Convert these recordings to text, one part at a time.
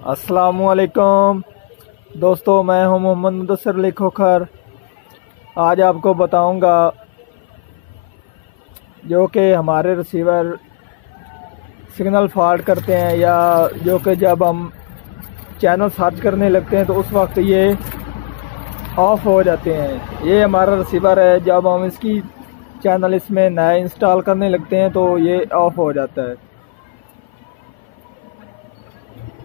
अस्सलामुअलैकुम दोस्तों, मैं हूं मोहम्मद मुदस्सिर अली खोखर। आज आपको बताऊंगा जो कि हमारे रिसीवर सिग्नल फॉल्ट करते हैं या जो कि जब हम चैनल सर्च करने लगते हैं तो उस वक्त ये ऑफ हो जाते हैं। ये हमारा रिसीवर है, जब हम इसकी चैनल इसमें नया इंस्टॉल करने लगते हैं तो ये ऑफ हो जाता है।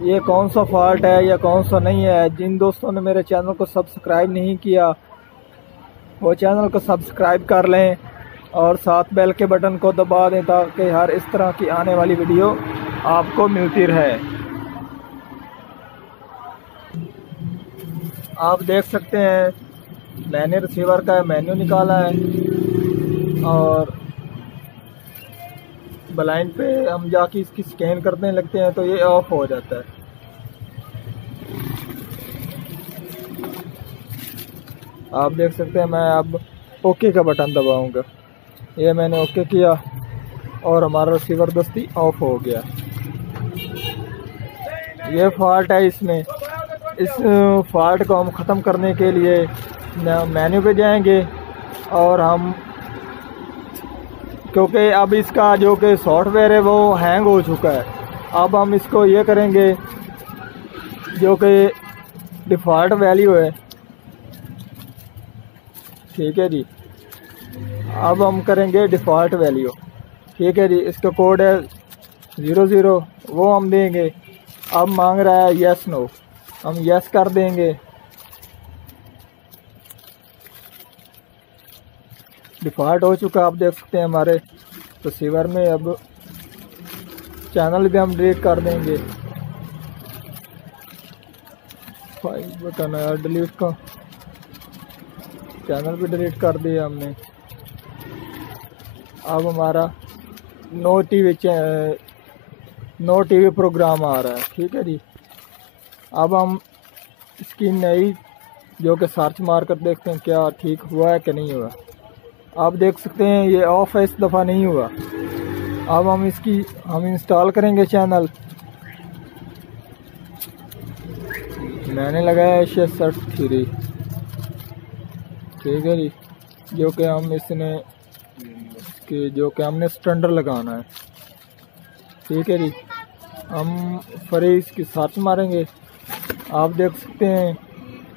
ये कौन सा फॉल्ट है या कौन सा नहीं है, जिन दोस्तों ने मेरे चैनल को सब्सक्राइब नहीं किया वो चैनल को सब्सक्राइब कर लें और साथ बेल के बटन को दबा दें ताकि हर इस तरह की आने वाली वीडियो आपको मिलती रहे। आप देख सकते हैं मैंने रिसीवर का मेन्यू निकाला है और ब्लाइंड पे हम जाके इसकी स्कैन करने लगते हैं तो ये ऑफ हो जाता है। आप देख सकते हैं, मैं अब ओके का बटन दबाऊंगा। ये मैंने ओके किया और हमारा रिसीवर दस्ती ऑफ हो गया। ये फॉल्ट है इसमें। इस फॉल्ट को हम ख़त्म करने के लिए मेन्यू पे जाएंगे और हम, क्योंकि अब इसका जो कि सॉफ्टवेयर है वो हैंग हो चुका है, अब हम इसको ये करेंगे जो कि डिफ़ॉल्ट वैल्यू है। ठीक है जी, अब हम करेंगे डिफ़ॉल्ट वैल्यू। ठीक है जी, इसका कोड है 00, वो हम देंगे। अब मांग रहा है यस नो, हम यस कर देंगे। डिफ़ॉल्ट हो चुका, आप देख सकते हैं हमारे रिसीवर में। अब चैनल भी हम डिलीट कर देंगे। फाइल बटन है डिलीट का, चैनल भी डिलीट कर दिया हमने। अब हमारा नो टीवी प्रोग्राम आ रहा है। ठीक है जी, अब हम इसकी नई जो कि सर्च मार कर देखते हैं क्या ठीक हुआ है कि नहीं हुआ। आप देख सकते हैं ये ऑफ है, इस दफ़ा नहीं हुआ। अब हम इंस्टॉल करेंगे चैनल। मैंने लगाया है 63। ठीक है जी, जो कि हमने स्टैंडर्ड लगाना है। ठीक है जी, हम फ्री इसकी सर्च मारेंगे। आप देख सकते हैं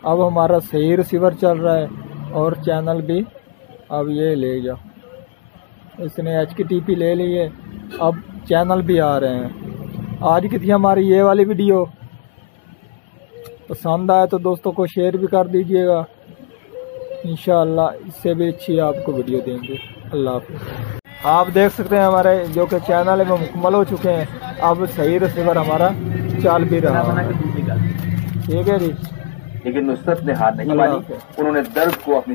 अब हमारा सही रिसीवर चल रहा है और चैनल भी अब ये ले गया, इसने HTTP ले लिए, अब चैनल भी आ रहे हैं। आज की थी हमारी ये वाली वीडियो। पसंद आए तो दोस्तों को शेयर भी कर दीजिएगा। इंशाअल्लाह इससे भी अच्छी आपको वीडियो देंगे। अल्लाह हाफ़िज़। आप देख सकते हैं हमारे जो कि चैनल है वो मुकम्मल हो चुके हैं। अब सही रिसीवर हमारा चल भी रहा है। ठीक है जी, लेकिन नुसरत ने हार नहीं मानी। उन्होंने दर्द को अपनी